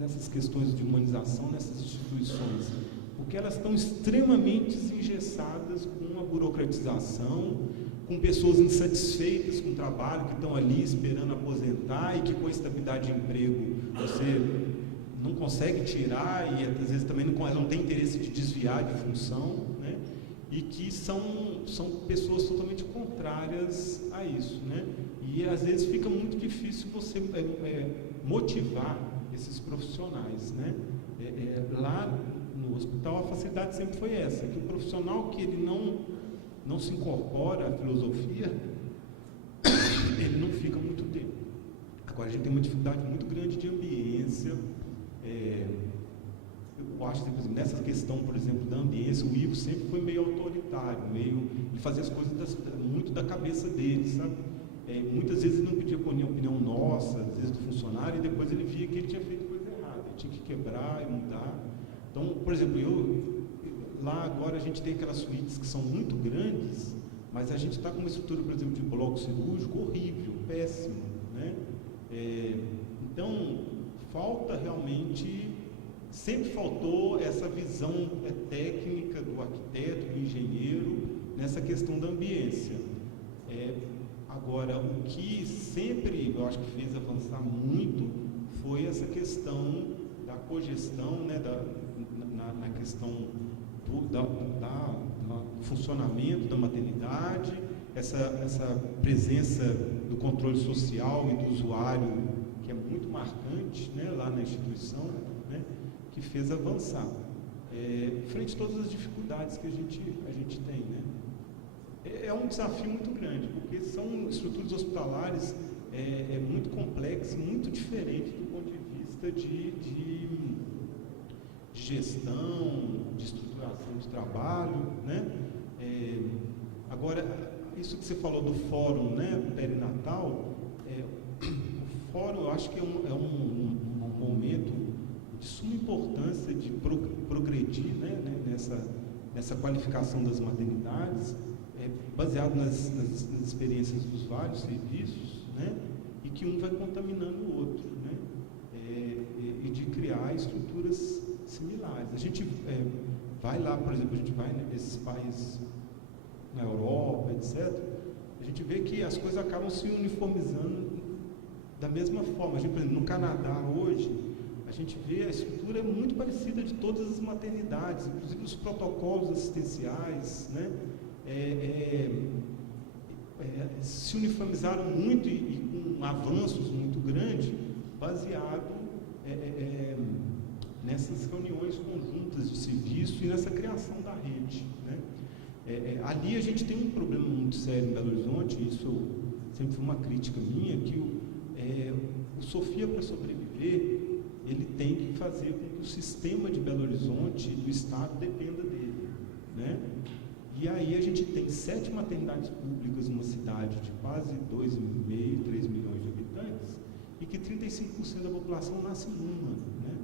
nessas questões de humanização nessas instituições, porque elas estão extremamente engessadas com a burocratização, com pessoas insatisfeitas com o trabalho, que estão ali esperando aposentar e que com a estabilidade de emprego você não consegue tirar e às vezes também não tem interesse de desviar de função, né? E que são pessoas totalmente contrárias a isso, né? E às vezes fica muito difícil você motivar esses profissionais, né? Lá no hospital a facilidade sempre foi essa, que o profissional que ele não se incorpora à filosofia, ele não fica muito tempo. Agora a gente tem uma dificuldade muito grande de ambiência. Eu acho que, por exemplo, nessa questão, por exemplo, da ambiência, o Ivo sempre foi meio autoritário, ele fazia as coisas muito da cabeça dele, sabe? Muitas vezes ele não pedia opinião nossa, às vezes do funcionário, e depois ele via que ele tinha feito coisa errada, ele tinha que quebrar e mudar. Então, por exemplo, lá agora a gente tem aquelas suítes que são muito grandes, mas a gente está com uma estrutura, por exemplo, de bloco cirúrgico horrível, péssimo, né? Então, falta realmente, sempre faltou essa visão técnica do arquiteto, do engenheiro, nessa questão da ambiência. Agora, o que sempre, eu acho que fez avançar muito, foi essa questão da cogestão, né, na questão do funcionamento da maternidade, essa presença do controle social e do usuário, que é muito marcante, né, lá na instituição, né, que fez avançar. Frente a todas as dificuldades que a gente tem, né? É um desafio muito grande, porque são estruturas hospitalares muito complexas, muito diferentes do ponto de vista de gestão, de estruturação de trabalho, né? Agora, isso que você falou do fórum, né, perinatal, o fórum eu acho que é um momento de suma importância de progredir, né, nessa qualificação das maternidades, baseado nas experiências dos vários serviços, né, e que um vai contaminando o outro, né, e de criar estruturas similares. A gente vai lá, por exemplo, a gente vai nesses países na Europa, etc., a gente vê que as coisas acabam se uniformizando da mesma forma. A gente, por exemplo, no Canadá hoje, a gente vê a estrutura muito parecida de todas as maternidades, inclusive os protocolos assistenciais, né? Se uniformizaram muito e com avanços muito grandes, baseado nessas reuniões conjuntas de serviço e nessa criação da rede, né? Ali a gente tem um problema muito sério em Belo Horizonte, isso sempre foi uma crítica minha, que o Sofia, para sobreviver, ele tem que fazer com que o sistema de Belo Horizonte e do Estado dependa dele, né? E aí a gente tem 7 maternidades públicas numa cidade de quase 2,5, 3 milhões de habitantes, e que 35% da população nasce numa, né?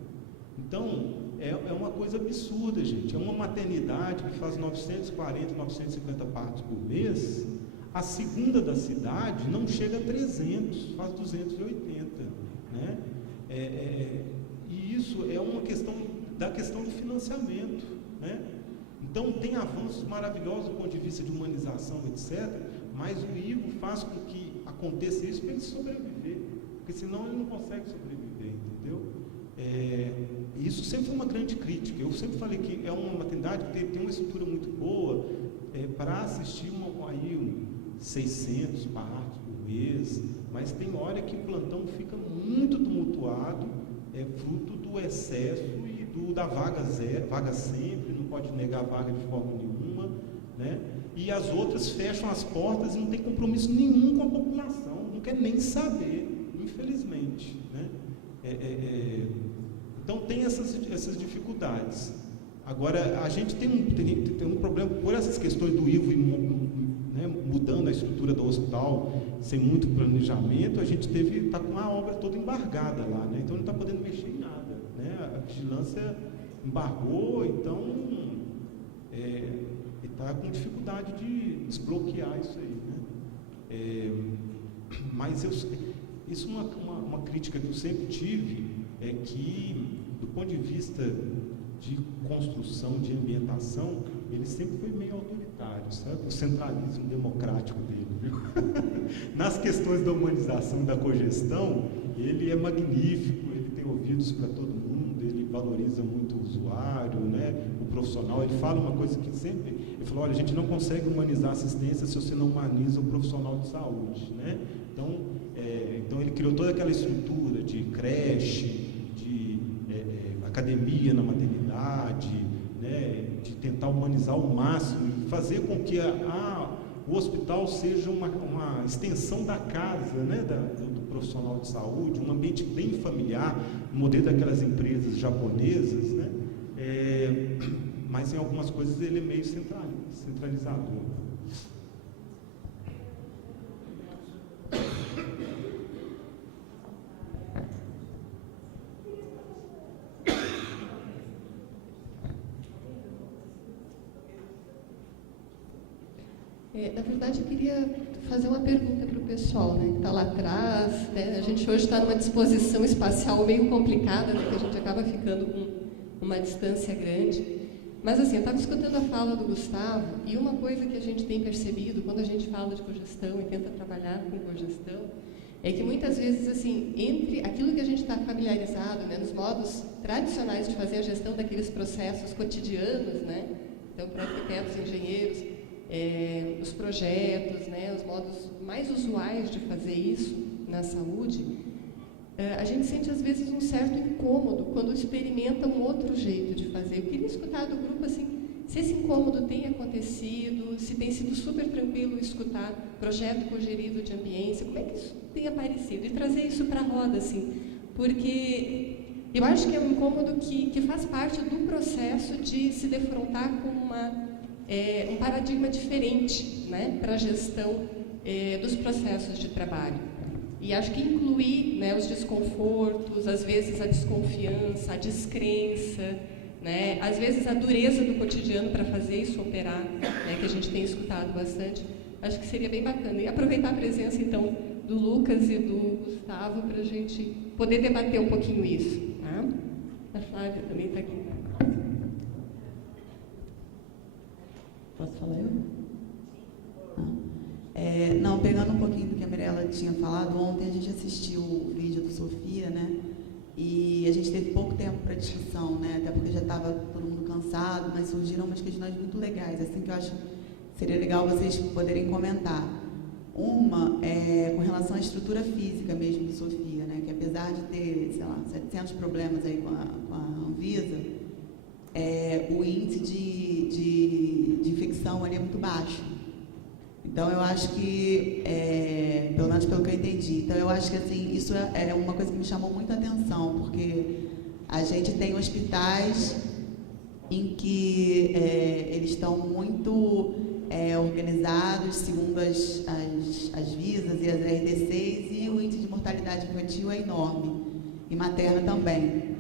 Então, é uma coisa absurda, gente. É uma maternidade que faz 940, 950 partos por mês, a segunda da cidade não chega a 300, faz 280, né? E isso é uma questão do financiamento, né? Então, tem avanços maravilhosos do ponto de vista de humanização, etc., mas o Ivo faz com que aconteça isso para ele sobreviver, porque senão ele não consegue sobreviver, entendeu? Isso sempre foi uma grande crítica. Eu sempre falei que é uma maternidade que tem uma estrutura muito boa para assistir 600 partos por mês, mas tem hora que o plantão fica muito tumultuado, fruto do excesso e da vaga zero, vaga sempre, não pode negar vaga de forma nenhuma, né? E as outras fecham as portas e não tem compromisso nenhum com a população, não quer nem saber, infelizmente, né? Então tem essas dificuldades. Agora, a gente tem um problema, por essas questões do Ivo, né, mudando a estrutura do hospital, sem muito planejamento, a gente está com a obra toda embargada lá, né? Então não está podendo mexer em nada, né? A vigilância embargou, então está com dificuldade de desbloquear isso aí, né? Mas isso é uma crítica que eu sempre tive, é que, do ponto de vista de construção, de ambientação, ele sempre foi meio autoritário, sabe? O centralismo democrático dele, viu? Nas questões da humanização e da cogestão, ele é magnífico, ele tem ouvidos para todo mundo, ele valoriza muito o usuário, né? O profissional. Ele fala uma coisa que sempre... Ele falou, olha, a gente não consegue humanizar a assistência se você não humaniza o profissional de saúde, né? Então ele criou toda aquela estrutura de creche, de academia na maternidade, né, de tentar humanizar ao máximo e fazer com que o hospital seja uma extensão da casa, né, do profissional de saúde, um ambiente bem familiar, no modelo daquelas empresas japonesas, né, mas em algumas coisas ele é meio centralizador. Na verdade, eu queria fazer uma pergunta para o pessoal, né, que está lá atrás. Né? A gente hoje está numa disposição espacial meio complicada, né, que a gente acaba ficando com uma distância grande. Mas, assim, eu estava escutando a fala do Gustavo, e uma coisa que a gente tem percebido quando a gente fala de cogestão e tenta trabalhar com cogestão, é que muitas vezes, assim, entre aquilo que a gente está familiarizado, né, nos modos tradicionais de fazer a gestão daqueles processos cotidianos, né, então, para arquitetos, engenheiros, os projetos, né, os modos mais usuais de fazer isso na saúde, a gente sente às vezes um certo incômodo quando experimenta um outro jeito de fazer. Eu queria escutar do grupo assim, se esse incômodo tem acontecido, se tem sido super tranquilo escutar projeto cogerido de ambiência, como é que isso tem aparecido? E trazer isso para a roda, assim, porque eu acho que é um incômodo que faz parte do processo de se defrontar com um paradigma diferente, né, para a gestão dos processos de trabalho. E acho que incluir, né, os desconfortos, às vezes a desconfiança, a descrença, né, às vezes a dureza do cotidiano para fazer isso operar, né, que a gente tem escutado bastante, acho que seria bem bacana. E aproveitar a presença, então, do Lucas e do Gustavo para a gente poder debater um pouquinho isso. Tá? A Flávia também está aqui. Posso falar eu? Não, pegando um pouquinho do que a Mirella tinha falado, ontem a gente assistiu o vídeo do Sofia, né? E a gente teve pouco tempo para discussão, né? Até porque já estava todo mundo cansado, mas surgiram umas questões muito legais, assim, que eu acho que seria legal vocês poderem comentar. Uma é com relação à estrutura física mesmo do Sofia, né? Que apesar de ter, sei lá, 700 problemas aí com a Anvisa, o índice de infecção ali é muito baixo. Então, eu acho que, pelo menos pelo que eu entendi, então eu acho que assim, isso é uma coisa que me chamou muita atenção, porque a gente tem hospitais em que eles estão muito organizados segundo as visas e as RDCs, e o índice de mortalidade infantil é enorme, e materna também.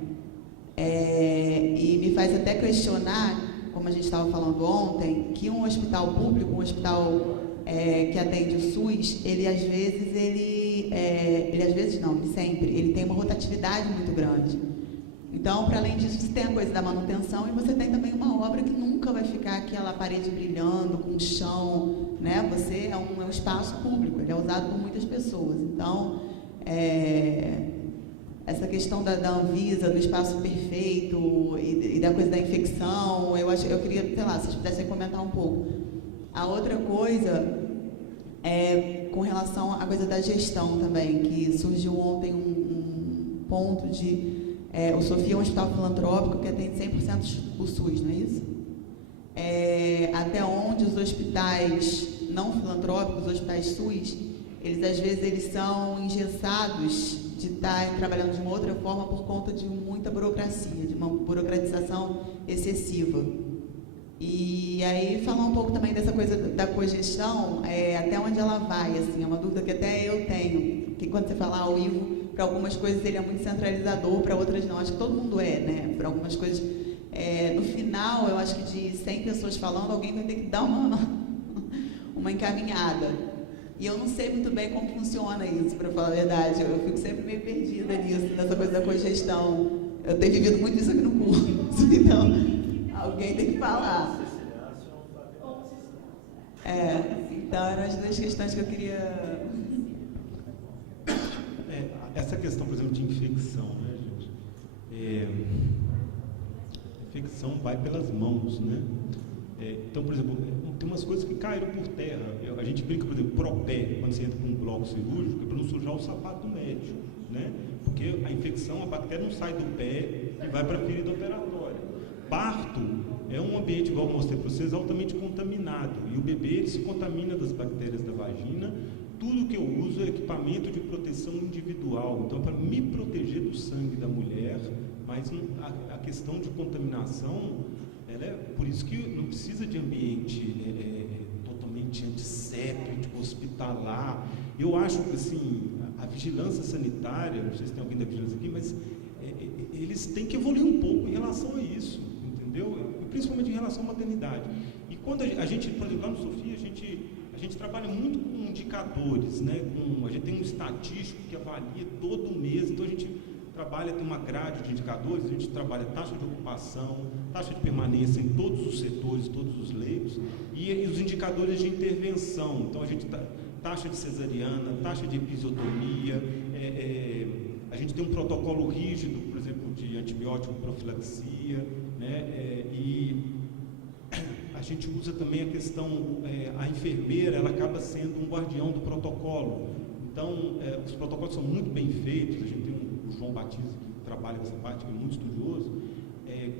E me faz até questionar, como a gente estava falando ontem, que um hospital público, um hospital que atende o SUS, ele sempre, ele tem uma rotatividade muito grande. Então, para além disso, você tem a coisa da manutenção e você tem também uma obra que nunca vai ficar aquela parede brilhando, com chão, né? Você é um espaço público, ele é usado por muitas pessoas. Então, essa questão da Anvisa, do espaço perfeito e da coisa da infecção, eu queria, sei lá, se vocês pudessem comentar um pouco. A outra coisa é com relação à coisa da gestão também, que surgiu ontem um ponto de... o Sofia é um hospital filantrópico que atende 100% o SUS, não é isso? Até onde os hospitais não filantrópicos, os hospitais SUS, eles às vezes são engessados de estar trabalhando de uma outra forma por conta de muita burocracia, de uma burocratização excessiva. E aí, falar um pouco também dessa coisa da cogestão, até onde ela vai, assim, é uma dúvida que até eu tenho, que quando você fala o Ivo, para algumas coisas ele é muito centralizador, para outras não, acho que todo mundo né, para algumas coisas, no final, eu acho que de 100 pessoas falando, alguém vai ter que dar uma encaminhada. E eu não sei muito bem como funciona isso, para falar a verdade. Eu fico sempre meio perdida nisso, nessa coisa da cogestão. Eu tenho vivido muito isso aqui no curso, então alguém tem que falar. Então eram as duas questões que eu queria... Essa questão, por exemplo, de infecção, né, gente? Infecção vai pelas mãos, né? Então, por exemplo, tem umas coisas que caíram por terra. A gente brinca, por exemplo, propé, quando você entra para um bloco cirúrgico, é para não sujar o sapato do médico, né? Porque a infecção, a bactéria não sai do pé e vai para a ferida operatória. Parto é um ambiente, igual eu mostrei para vocês, altamente contaminado. E o bebê ele se contamina das bactérias da vagina. Tudo que eu uso é equipamento de proteção individual. Então, para me proteger do sangue da mulher, mas a questão de contaminação, por isso que não precisa de ambiente totalmente antisséptico, hospitalar. Eu acho que, assim, a vigilância sanitária, não sei se tem alguém da vigilância aqui, mas eles têm que evoluir um pouco em relação a isso, entendeu? Principalmente em relação à maternidade. E quando a gente, por exemplo, lá no Sofia, a gente trabalha muito com indicadores, né? A gente tem um estatístico que avalia todo mês, então a gente trabalha, tem uma grade de indicadores, a gente trabalha taxa de ocupação, taxa de permanência em todos os setores, todos os leitos, e os indicadores de intervenção. Então a gente taxa de cesariana, taxa de episiotomia, a gente tem um protocolo rígido, por exemplo, de antibiótico profilaxia, né? E a gente usa também a questão, a enfermeira, ela acaba sendo um guardião do protocolo. Então, os protocolos são muito bem feitos. A gente tem o João Batista, que trabalha com essa parte, que é muito estudioso.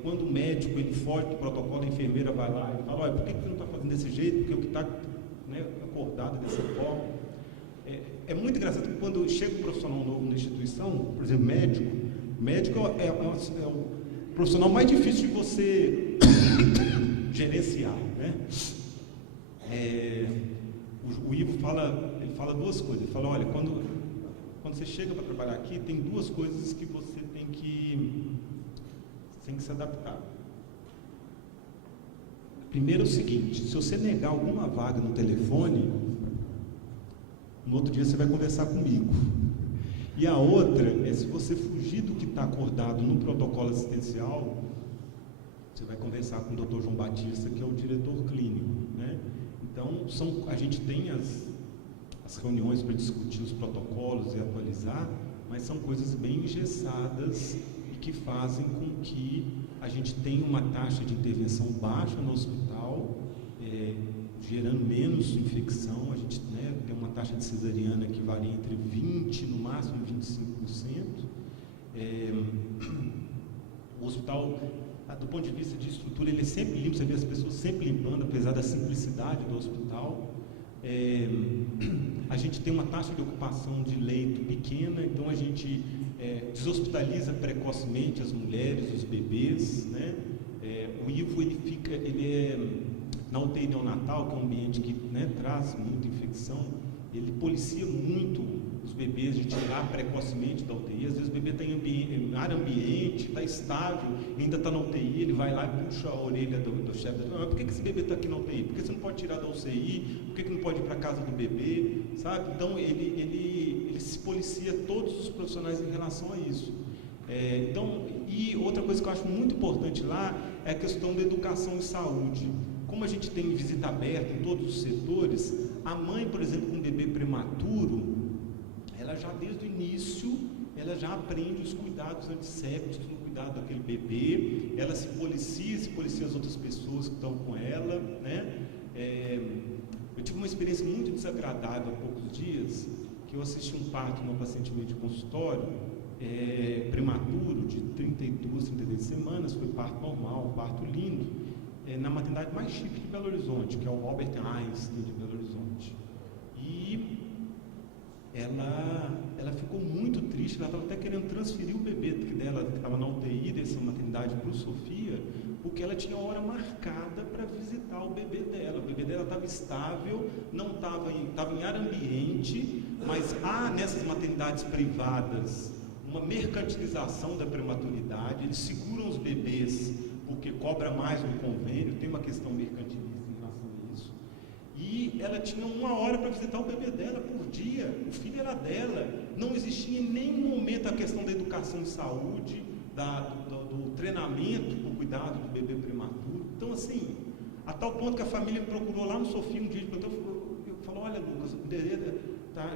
Quando o médico ele foge do protocolo, a enfermeira vai lá e fala: olha, por que você não está fazendo desse jeito? Porque o que está, né, acordado dessa forma. É muito engraçado que quando chega um profissional novo na instituição, por exemplo, médico é o profissional mais difícil de você gerenciar, né? O Ivo fala duas coisas. Ele fala: olha, quando você chega para trabalhar aqui, tem duas coisas que você tem que se adaptar. Primeiro é o seguinte: se você negar alguma vaga no telefone, no outro dia você vai conversar comigo. E a outra é, se você fugir do que está acordado no protocolo assistencial, você vai conversar com o Dr. João Batista, que é o diretor clínico, né? Então, a gente tem as reuniões para discutir os protocolos e atualizar, mas são coisas bem engessadas e que fazem com que a gente tenha uma taxa de intervenção baixa no hospital, gerando menos infecção. A gente, né, tem uma taxa de cesariana que varia entre 20%, no máximo 25%. O hospital, do ponto de vista de estrutura, ele é sempre limpo, você vê as pessoas sempre limpando, apesar da simplicidade do hospital. A gente tem uma taxa de ocupação de leito pequena, então a gente deshospitaliza precocemente as mulheres, os bebês, né? O Ivo, na UTI neonatal, que é um ambiente que, né, traz muita infecção, ele policia muito os bebês de tirar precocemente da UTI. Às vezes o bebê está em área ambiente, está estável, ainda está na UTI, ele vai lá e puxa a orelha do chefe da UTI. Por que esse bebê está aqui na UTI? Por que você não pode tirar da UCI? Por que não pode ir para a casa do bebê? Sabe? Então, ele se policia todos os profissionais em relação a isso. E outra coisa que eu acho muito importante lá é a questão da educação e saúde. Como a gente tem visita aberta em todos os setores, a mãe, por exemplo, com um bebê prematuro, ela já desde o início, ela já aprende os cuidados antissépticos no cuidado daquele bebê, ela se policia as outras pessoas que estão com ela, né? Eu tive uma experiência muito desagradável há poucos dias, que eu assisti um parto numa paciente minha de consultório, prematuro, de 32, 33 semanas, foi parto normal, um parto lindo, na maternidade mais chique de Belo Horizonte, que é o Albert Einstein de Belo Horizonte. E ela ficou muito triste, ela estava até querendo transferir o bebê dela, que estava na UTI dessa maternidade, para o Sofia, porque ela tinha hora marcada para visitar o bebê dela. O bebê dela estava estável, não estava em área ambiente, mas há nessas maternidades privadas uma mercantilização da prematuridade, eles seguram os bebês porque cobra mais no convênio, tem uma questão mercantilista em relação a isso. E e ela tinha 1 hora para visitar o bebê dela por dia, o filho era dela, não existia em nenhum momento a questão da educação e saúde, do treinamento para o cuidado do bebê prematuro. Então, assim, a tal ponto que a família me procurou lá no Sofia um dia, eu falou, olha, Lucas, o bebê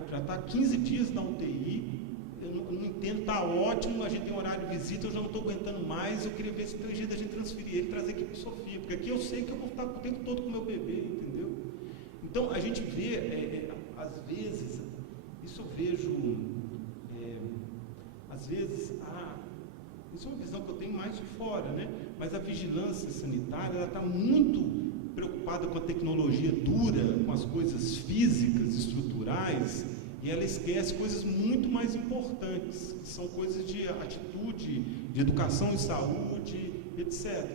já está 15 dias na UTI, eu não entendo, está ótimo, a gente tem horário de visita, eu já não estou aguentando mais, eu queria ver se tem jeito da gente transferir ele e trazer aqui para o Sofia, porque aqui eu sei que eu vou estar o tempo todo com o meu bebê, entendeu? Então, a gente vê, às vezes, isso eu vejo, às vezes, isso é uma visão que eu tenho mais de fora, né? Mas a vigilância sanitária, ela está muito preocupada com a tecnologia dura, com as coisas físicas, estruturais, e ela esquece coisas muito mais importantes, que são coisas de atitude, de educação e saúde, etc.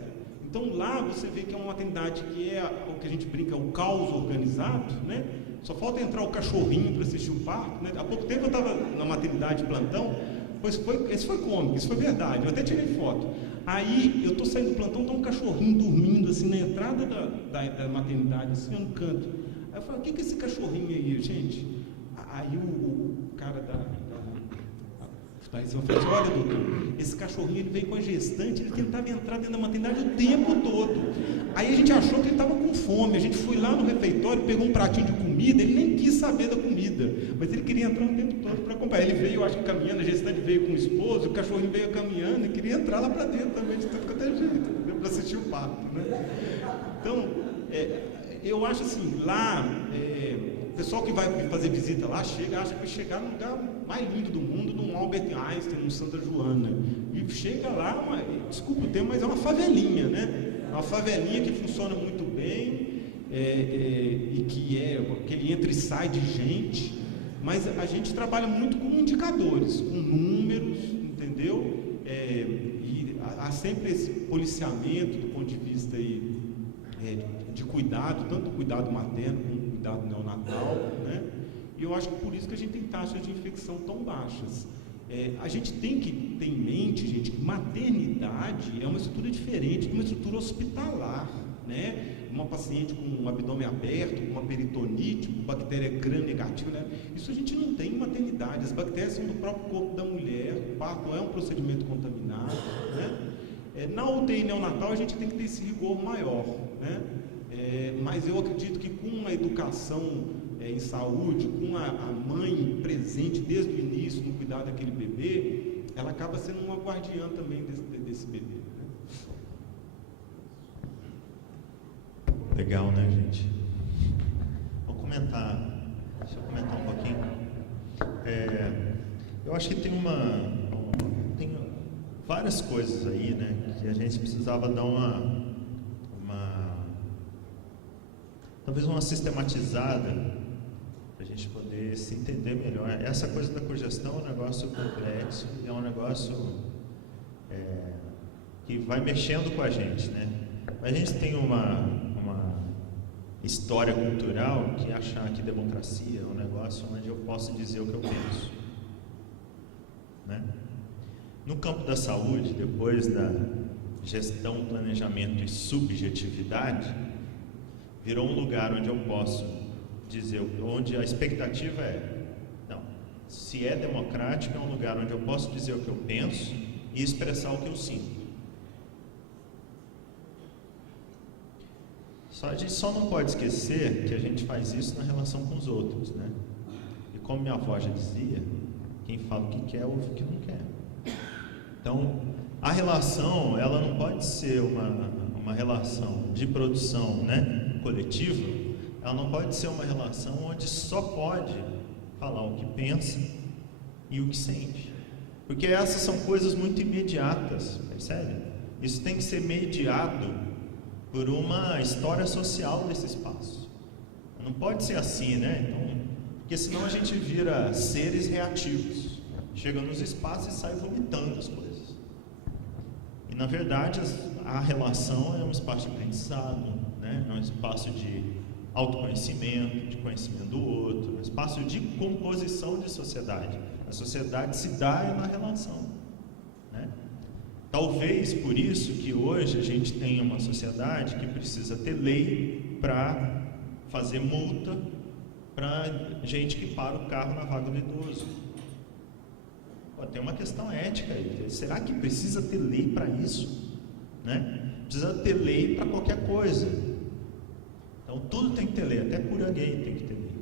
Então lá você vê que é uma maternidade que é o que a gente brinca, o caos organizado, né? Só falta entrar o cachorrinho para assistir o parto, né? Há pouco tempo eu estava na maternidade de plantão, esse foi cômico, isso foi verdade, eu até tirei foto. Aí eu estou saindo do plantão, está um cachorrinho dormindo assim na entrada da maternidade, assim no canto. Aí eu falei, o que é esse cachorrinho aí, gente? Aí o cara Daí você falou assim, olha, doutor, esse cachorrinho ele veio com a gestante, ele tentava entrar dentro da maternidade o tempo todo. Aí a gente achou que ele estava com fome, a gente foi lá no refeitório, pegou um pratinho de comida, ele nem quis saber da comida, mas ele queria entrar o tempo todo para acompanhar. Ele veio, eu acho que caminhando, a gestante veio com o esposo, o cachorrinho veio caminhando e queria entrar lá para dentro também, de tudo quanto é jeito, para assistir o parto, né? Então, eu acho assim, lá, o pessoal que vai fazer visita lá, acha que vai chegar no lugar mais lindo do mundo, num Albert Einstein, num Santa Joana. E chega lá, desculpa o termo, mas é uma favelinha, né? Uma favelinha que funciona muito bem, e que aquele entra e sai de gente, mas a gente trabalha muito com indicadores, com números, entendeu? E há sempre esse policiamento do ponto de vista aí, de cuidado, tanto o cuidado materno como o cuidado neonatal, né? E eu acho que por isso que a gente tem taxas de infecção tão baixas. A gente tem que ter em mente, gente, que maternidade é uma estrutura diferente de uma estrutura hospitalar, né? Uma paciente com um abdômen aberto, com uma peritonite, com bactéria gram-negativa, né? Isso a gente não tem em maternidade. As bactérias são do próprio corpo da mulher, o parto não é um procedimento contaminado, né? Na UTI neonatal a gente tem que ter esse rigor maior, né? Mas eu acredito que com a educação em saúde, com a mãe presente desde o início no cuidado daquele bebê, ela acaba sendo uma guardiã também desse bebê, né? Legal, né, gente? Deixa eu comentar um pouquinho. Eu acho que tem várias coisas aí, né, que a gente precisava dar talvez uma sistematizada para a gente poder se entender melhor. Essa coisa da cogestão é um negócio complexo, é um negócio que vai mexendo com a gente, né? A gente tem uma história cultural que achar que democracia é um negócio onde eu posso dizer o que eu penso, né? No campo da saúde, depois da gestão, planejamento e subjetividade, virou um lugar onde eu posso dizer, onde a expectativa se é democrático, é um lugar onde eu posso dizer o que eu penso e expressar o que eu sinto. A gente só não pode esquecer que a gente faz isso na relação com os outros, né? E como minha avó já dizia, quem fala o que quer, ouve o que não quer. Então, a relação, ela não pode ser uma relação de produção, né, coletiva, ela não pode ser uma relação onde só pode falar o que pensa e o que sente. Porque essas são coisas muito imediatas, percebe? Isso tem que ser mediado por uma história social desse espaço. Não pode ser assim, né? Então, porque senão a gente vira seres reativos. Chega nos espaços e sai vomitando as coisas. E na verdade a relação é um espaço de aprendizado, né? É um espaço de autoconhecimento, de conhecimento do outro, um espaço de composição de sociedade. A sociedade se dá na relação, né? Talvez por isso que hoje a gente tenha uma sociedade que precisa ter lei para fazer multa para gente que para o carro na vaga do idoso. Pô, tem uma questão ética aí. Será que precisa ter lei para isso? Né? Precisa ter lei para qualquer coisa. Então tudo tem que ter lei, até cura gay tem que ter lei.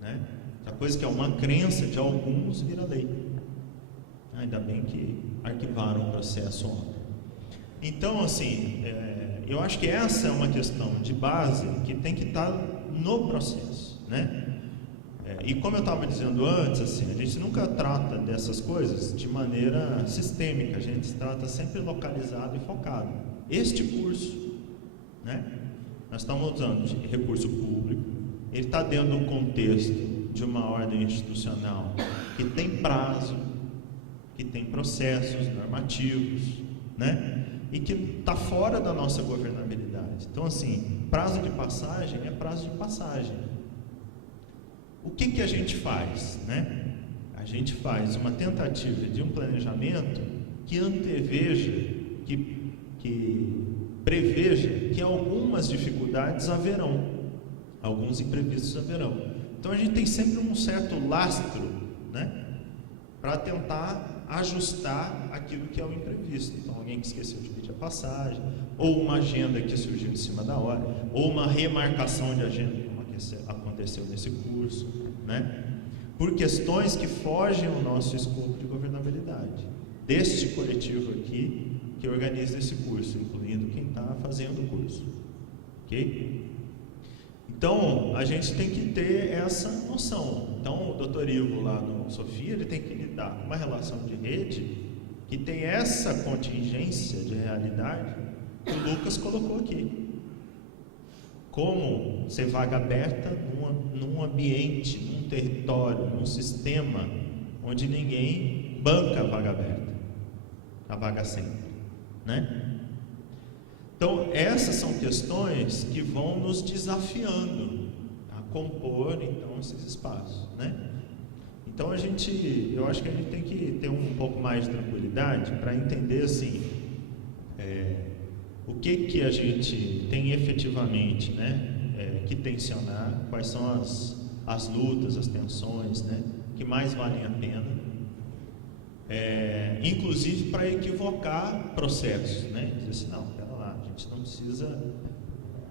Né? A coisa que é uma crença de alguns vira lei. Ainda bem que arquivaram o processo ontem. Então, assim, eu acho que essa é uma questão de base que tem que estar no processo, né? E como eu estava dizendo antes, assim, a gente nunca trata dessas coisas de maneira sistêmica, a gente trata sempre localizado e focado. Este curso, né? Nós estamos usando de recurso público, ele está dentro de um contexto de uma ordem institucional que tem prazo, que tem processos normativos, né? E que está fora da nossa governabilidade. Então, assim, prazo de passagem é prazo de passagem. O que a gente faz, né? A gente faz uma tentativa de um planejamento que anteveja, que preveja que algumas dificuldades haverão, alguns imprevistos haverão. Então, a gente tem sempre um certo lastro, né? Para tentar ajustar aquilo que é o imprevisto. Então, alguém que esqueceu de pedir a passagem, ou uma agenda que surgiu em cima da hora, ou uma remarcação de agenda, como aconteceu nesse curso, né? Por questões que fogem ao nosso escopo de governabilidade, deste coletivo aqui, que organiza esse curso, incluindo quem está fazendo o curso. Ok? Então, a gente tem que ter essa noção. Então, o doutor Ivo lá no Sofia, ele tem que lidar com uma relação de rede que tem essa contingência de realidade que o Lucas colocou aqui. Como ser vaga aberta num ambiente, num território, num sistema onde ninguém banca a vaga aberta, a vaga sempre, né? Então, essas são questões que vão nos desafiando a compor, então, esses espaços, né? Então, eu acho que a gente tem que ter um pouco mais de tranquilidade para entender, assim, o que a gente tem efetivamente, né, que tensionar, quais são as lutas, as tensões, né, que mais valem a pena, inclusive para equivocar processos, né? Dizer assim, não, pera lá, a gente não precisa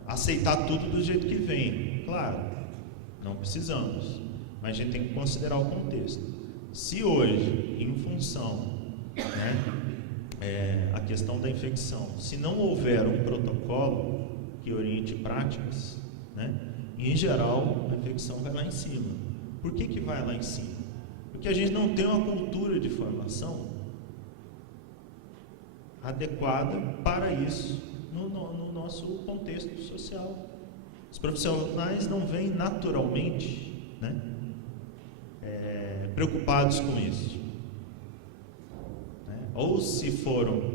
aceitar tudo do jeito que vem. Claro, não precisamos, mas a gente tem que considerar o contexto. Se hoje, em função, né, a questão da infecção, se não houver um protocolo que oriente práticas, né, em geral, a infecção vai lá em cima. Por que vai lá em cima? Porque a gente não tem uma cultura de formação adequada para isso no nosso contexto social. Os profissionais não vêm naturalmente, né, preocupados com isso. Ou se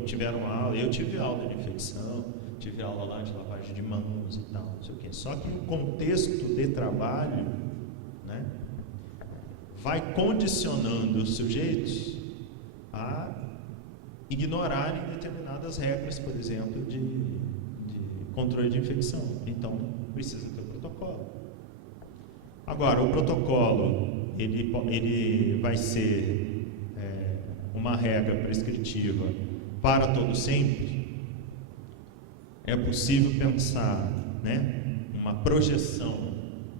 tiveram aula, eu tive aula de infecção, tive aula lá de lavagem de mãos e tal, não sei o quê. Só que o contexto de trabalho, né, vai condicionando os sujeitos a ignorarem determinadas regras, por exemplo, de controle de infecção. Então, precisa ter um protocolo. Agora, o protocolo, ele vai ser uma regra prescritiva para todo sempre. É possível pensar, né, uma projeção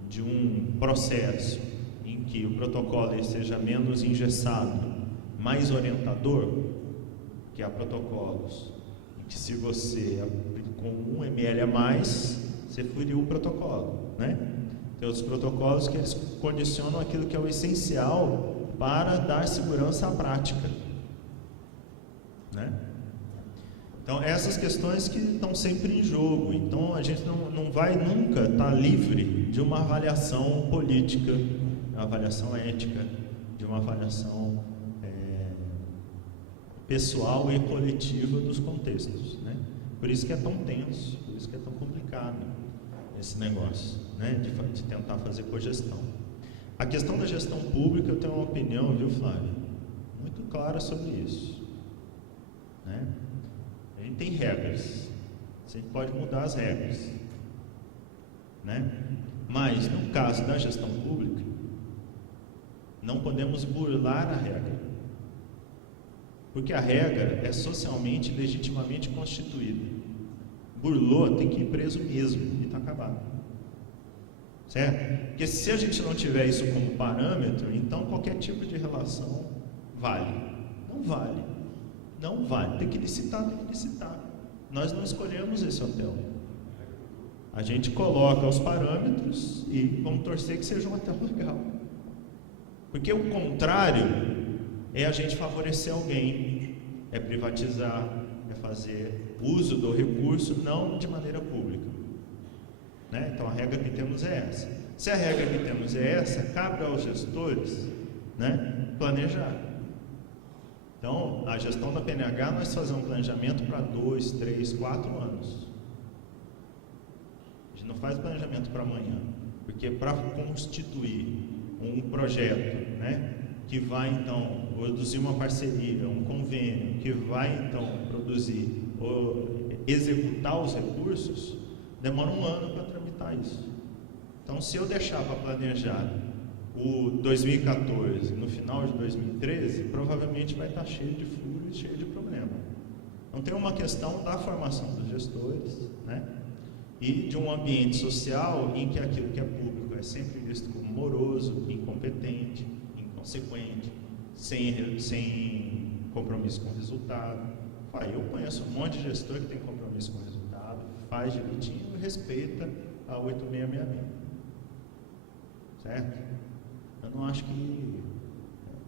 de um processo em que o protocolo seja menos engessado, mais orientador, que há protocolos em que, se você com 1 ml a mais, você feriu o protocolo, né? Tem outros protocolos que eles condicionam aquilo que é o essencial para dar segurança à prática, né? Então, essas questões que estão sempre em jogo. Então, a gente não vai nunca estar livre de uma avaliação política, de uma avaliação ética, de uma avaliação pessoal e coletiva dos contextos, né? Por isso que é tão tenso, por isso que é tão complicado esse negócio, né, de tentar fazer cogestão. A questão da gestão pública, eu tenho uma opinião, viu, Flávio, muito clara sobre isso, né? A gente tem regras, você pode mudar as regras, né? Mas, no caso da gestão pública, não podemos burlar a regra. Porque a regra é socialmente e legitimamente constituída. Burlou, tem que ir preso mesmo e está acabado. Certo? Porque se a gente não tiver isso como parâmetro, então qualquer tipo de relação vale. Não vale. Não vale. Tem que licitar, tem que licitar. Nós não escolhemos esse hotel. A gente coloca os parâmetros e vamos torcer que seja um hotel legal. Porque o contrário é a gente favorecer alguém, é privatizar, é fazer uso do recurso não de maneira pública. Né? Então a regra que temos é essa. Se a regra que temos é essa, cabe aos gestores, né, planejar. Então, a gestão da PNH, nós fazemos um planejamento para 2, 3, 4 anos. A gente não faz planejamento para amanhã, porque para constituir um projeto, né, que vai então produzir uma parceria, um convênio, que vai então produzir ou executar os recursos, demora 1 ano para tramitar isso. Então, se eu deixar para planejar o 2014 no final de 2013, provavelmente vai estar cheio de furo e cheio de problema. Então, tem uma questão da formação dos gestores, né, e de um ambiente social em que aquilo que é público é sempre visto como moroso, incompetente, inconsequente, sem compromisso com o resultado. Eu conheço um monte de gestor que tem compromisso com o resultado, faz direitinho e respeita a 8666. Certo? Eu não acho que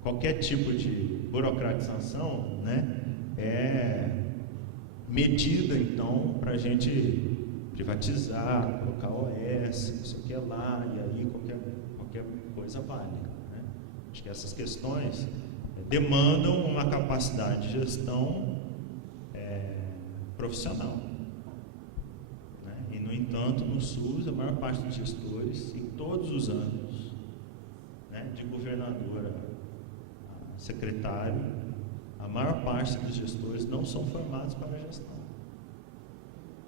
qualquer tipo de burocratização, né, é medida, então, para a gente privatizar, colocar OS, não sei o que lá, e aí qualquer coisa vale. Né? Acho que essas questões demandam uma capacidade de gestão profissional. Né? E, no entanto, no SUS, a maior parte dos gestores, em todos os anos, né, de governadora a secretário, a maior parte dos gestores não são formados para a gestão.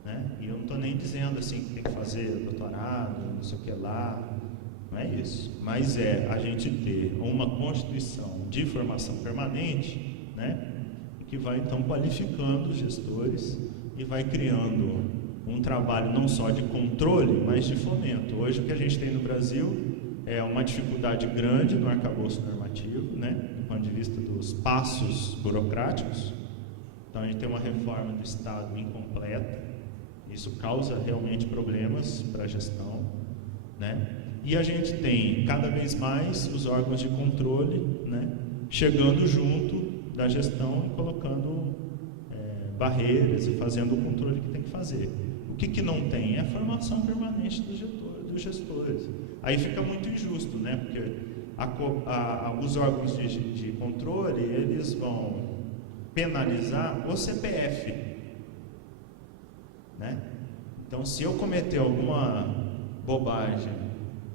Né? E eu não estou nem dizendo assim que tem que fazer doutorado, não sei o que lá, não é isso. Mas é a gente ter uma constituição de formação permanente, né, que vai então qualificando os gestores e vai criando um trabalho não só de controle, mas de fomento. Hoje o que a gente tem no Brasil é uma dificuldade grande no arcabouço normativo, né, do ponto de vista dos passos burocráticos. Então a gente tem uma reforma do Estado incompleta, isso causa realmente problemas para a gestão, né? E a gente tem cada vez mais os órgãos de controle, né, chegando junto da gestão e colocando barreiras e fazendo o controle que tem que fazer. O que não tem é a formação permanente dos gestores. Aí fica muito injusto, né? Porque os órgãos de controle, eles vão penalizar o CPF, né? Então, se eu cometer alguma bobagem,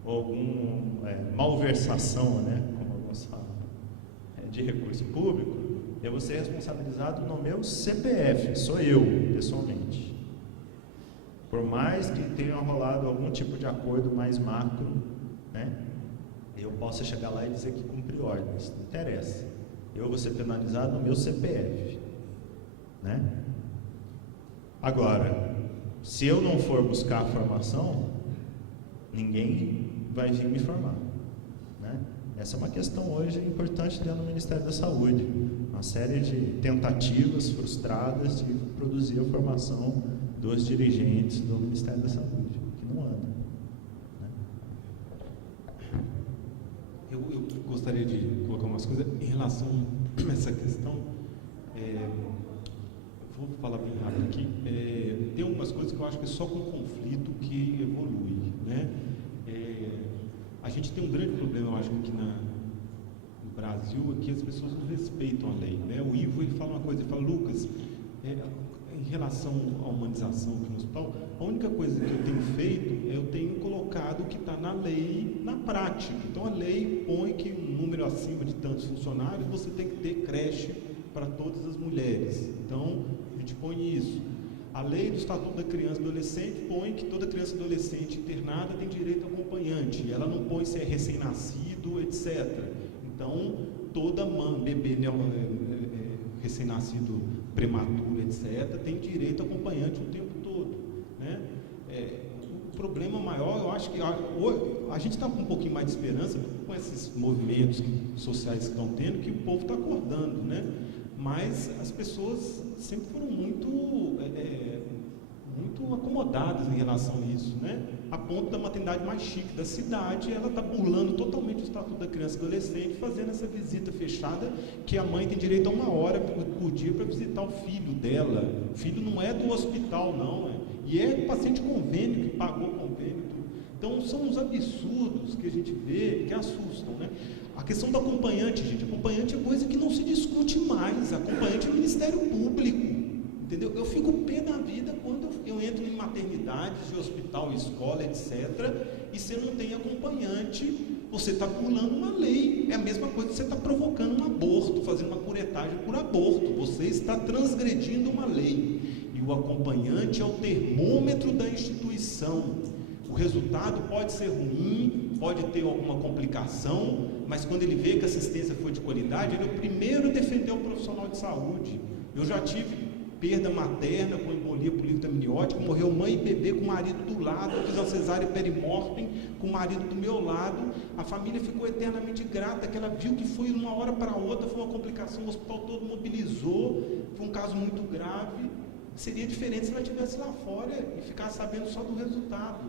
alguma malversação, né, como alguns falam, de recurso público, eu vou ser responsabilizado no meu CPF, sou eu, pessoalmente. Por mais que tenha rolado algum tipo de acordo mais macro, né, eu posso chegar lá e dizer que cumpri ordens, não interessa. Eu vou ser penalizado no meu CPF, né? Agora, se eu não for buscar a formação, ninguém vai vir me formar, né? Essa é uma questão hoje importante dentro do Ministério da Saúde. Uma série de tentativas frustradas de produzir a formação dos dirigentes do Ministério da Saúde, que não anda. Né? Eu gostaria de colocar umas coisas em relação a essa questão. Vou falar bem rápido aqui. Tem algumas coisas que eu acho que é só com conflito que evolui, né? A gente tem um grande problema, eu acho, aqui no Brasil, é que as pessoas não respeitam a lei, né? O Ivo, ele fala uma coisa, ele fala: Lucas, em relação à humanização aqui no hospital, a única coisa que eu tenho feito é eu tenho colocado o que está na lei na prática. Então a lei põe que um número acima de tantos funcionários você tem que ter creche para todas as mulheres. Então a gente põe isso. A lei dos Estatuto da Criança e do Adolescente põe que toda criança e adolescente internada tem direito a acompanhante. Ela não põe se é recém-nascido, etc. Então, toda mãe, bebê recém-nascido prematuro, etc., tem direito a acompanhante o tempo todo, né? O problema maior, eu acho que a gente está com um pouquinho mais de esperança com esses movimentos sociais que estão tendo, que o povo está acordando, né? Mas as pessoas sempre foram muito acomodadas em relação a isso, né? A ponto da maternidade mais chique da cidade, ela está burlando totalmente o Estatuto da Criança e do Adolescente, fazendo essa visita fechada, que a mãe tem direito a 1 hora por dia para visitar o filho dela. O filho não é do hospital, não, e é paciente convênio, que pagou convênio. Então, são uns absurdos que a gente vê que assustam, né? A questão do acompanhante, gente, acompanhante é coisa que não se discute mais. Acompanhante é o Ministério Público, entendeu? Eu fico pé da vida quando eu entro em maternidades, de hospital, escola, etc., e você não tem acompanhante, você está pulando uma lei. É a mesma coisa que você está provocando um aborto, fazendo uma curetagem por aborto. Você está transgredindo uma lei. E o acompanhante é o termômetro da instituição. O resultado pode ser ruim, pode ter alguma complicação, mas quando ele vê que a assistência foi de qualidade, ele é o primeiro a defender o profissional de saúde. Eu já tive perda materna com embolia política amniótica, morreu mãe e bebê com o marido do lado, eu fiz uma cesárea perimortem com o marido do meu lado, a família ficou eternamente grata, que ela viu que foi de uma hora para outra, foi uma complicação, o hospital todo mobilizou, foi um caso muito grave. Seria diferente se ela estivesse lá fora e ficasse sabendo só do resultado.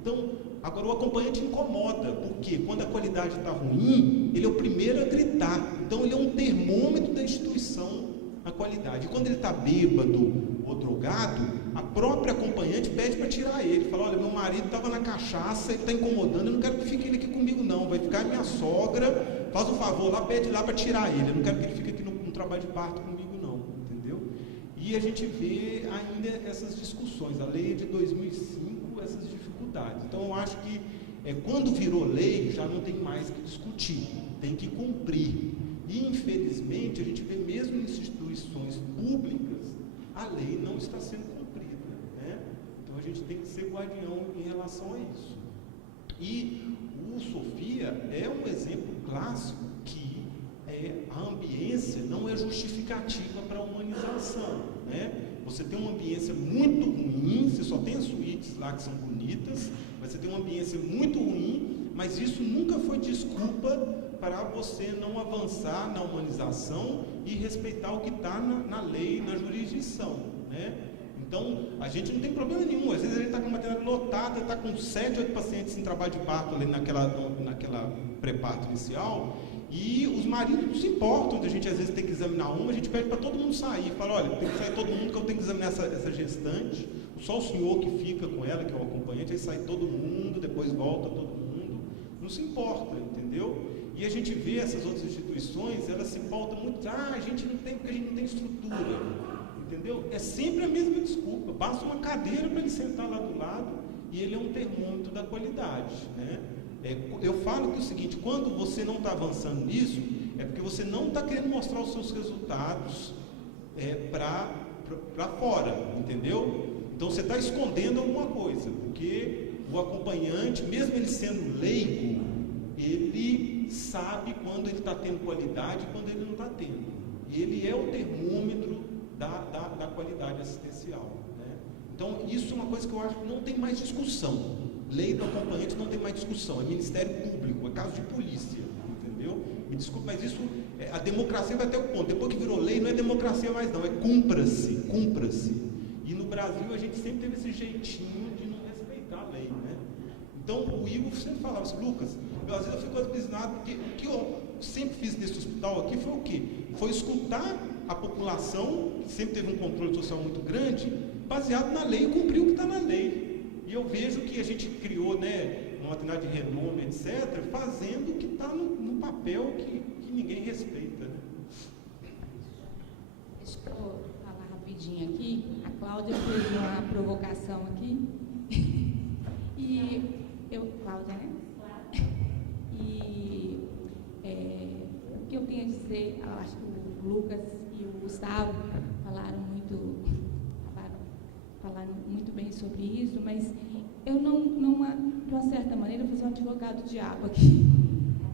Então, agora o acompanhante incomoda, porque quando a qualidade está ruim, ele é o primeiro a gritar. Então, ele é um termômetro da instituição, a qualidade. E quando ele está bêbado ou drogado, a própria acompanhante pede para tirar ele. Fala, olha, meu marido estava na cachaça, ele está incomodando, eu não quero que fique ele aqui comigo não, vai ficar minha sogra, faz um favor lá, pede lá para tirar ele, eu não quero que ele fique aqui no trabalho de parto comigo não, entendeu? E a gente vê ainda essas discussões, a lei é de 2005, essas dificuldades. Então, eu acho que quando virou lei, já não tem mais que discutir, tem que cumprir. E, infelizmente, a gente vê mesmo em instituições públicas, a lei não está sendo cumprida, né? Então, a gente tem que ser guardião em relação a isso. E o Sofia é um exemplo clássico que a ambiência não é justificativa para a humanização, né? Você tem uma ambiência muito ruim, você só tem as suítes lá que são bonitas, mas você tem uma ambiência muito ruim, mas isso nunca foi desculpa para você não avançar na humanização e respeitar o que está na lei, na jurisdição, né? Então, a gente não tem problema nenhum, às vezes a gente está com uma maternidade lotada, está com 7, 8 pacientes em trabalho de parto ali naquela pré-parto inicial, e os maridos não se importam de a gente às vezes ter que examinar uma, a gente pede para todo mundo sair, fala, olha, tem que sair todo mundo que eu tenho que examinar essa gestante, só o senhor que fica com ela, que é o acompanhante, aí sai todo mundo, depois volta todo mundo, não se importa, entendeu? E a gente vê essas outras instituições, elas se pautam muito, a gente não tem porque a gente não tem estrutura, entendeu? É sempre a mesma desculpa, basta uma cadeira para ele sentar lá do lado e ele é um termômetro da qualidade, né? Eu falo que é o seguinte, quando você não está avançando nisso, é porque você não está querendo mostrar os seus resultados para fora, entendeu? Então você está escondendo alguma coisa, porque o acompanhante, mesmo ele sendo leigo, ele sabe quando ele está tendo qualidade e quando ele não está tendo. Ele é o termômetro da qualidade assistencial, né? Então isso é uma coisa que eu acho que não tem mais discussão. Lei do acompanhante não tem mais discussão, é Ministério Público, é caso de polícia, entendeu? Me desculpe, mas isso, a democracia vai até o ponto, depois que virou lei, não é democracia mais não, é cumpra-se. E no Brasil a gente sempre teve esse jeitinho de não respeitar a lei, né? Então o Igor sempre falava assim, Lucas, às vezes eu fico abismado, porque o que eu sempre fiz nesse hospital aqui foi o quê? Foi escutar a população, que sempre teve um controle social muito grande, baseado na lei, e cumprir o que está na lei. E eu vejo que a gente criou, né, uma maternidade de renome, etc., fazendo o que está no papel que ninguém respeita, né? Deixa eu falar rapidinho aqui. A Cláudia fez uma provocação aqui. Cláudia, né? E o que eu tenho a dizer, eu acho que o Lucas e o Gustavo falaram sobre isso, mas eu não de uma certa maneira, vou fazer um advogado do diabo aqui,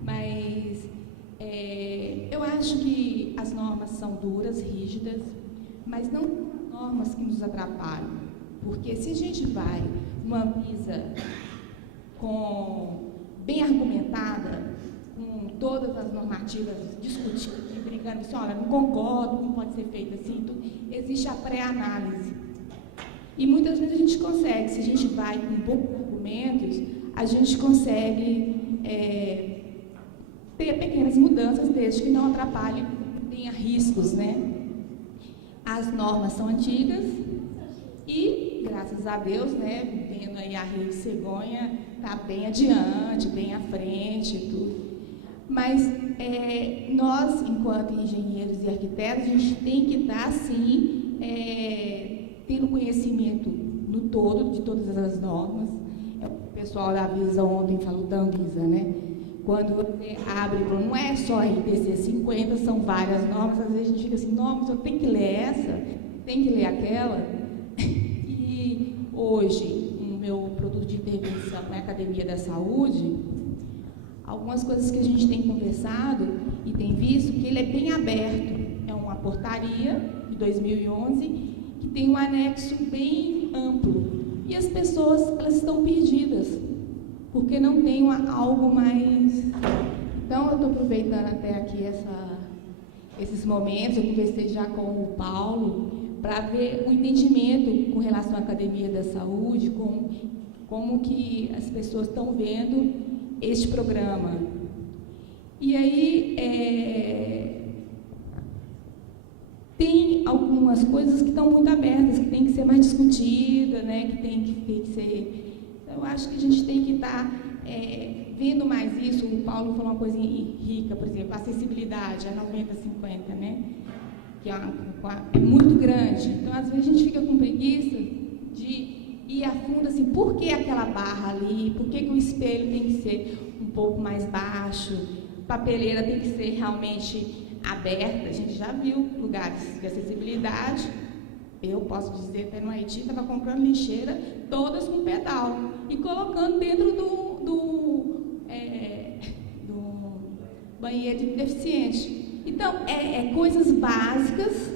mas eu acho que as normas são duras, rígidas, mas não normas que nos atrapalham, porque se a gente vai numa visa bem argumentada, com todas as normativas discutidas, brincando assim, olha, não concordo, não pode ser feito assim, tudo, existe a pré-análise. E muitas vezes a gente consegue, se a gente vai com poucos argumentos, a gente consegue ter pequenas mudanças desde que não atrapalhe, tenha riscos, né? As normas são antigas e, graças a Deus, né, vendo aí a Rede Cegonha, está bem adiante, bem à frente e tudo. Mas nós, enquanto engenheiros e arquitetos, a gente tem que estar, sim, tendo conhecimento no todo de todas as normas. O pessoal da Anvisa ontem falou da Anvisa, né? Quando você abre, não é só a RDC 50, são várias normas, às vezes a gente fica assim, normas, eu tenho que ler essa, tenho que ler aquela. E hoje, no meu produto de intervenção na Academia da Saúde, algumas coisas que a gente tem conversado e tem visto que ele é bem aberto. É uma portaria de 2011 que tem um anexo bem amplo. E as pessoas, elas estão perdidas, porque não tem algo mais... Então, eu estou aproveitando até aqui esses momentos, eu conversei já com o Paulo, para ver o entendimento com relação à Academia da Saúde, como que as pessoas estão vendo este programa. E aí, tem algumas coisas que estão muito abertas, que tem que ser mais discutida, né, que tem que ser... Eu acho que a gente tem que estar vendo mais isso. O Paulo falou uma coisa rica, por exemplo, a acessibilidade, a 90-50, né? Que é muito grande. Então, às vezes, a gente fica com preguiça de ir a fundo, assim, por que aquela barra ali? Por que o espelho tem que ser um pouco mais baixo? A papeleira tem que ser realmente aberta? A gente já viu lugares de acessibilidade. Eu posso dizer, até no Haiti, estava comprando lixeira, todas com pedal, e colocando dentro do banheiro de deficiente. Então, coisas básicas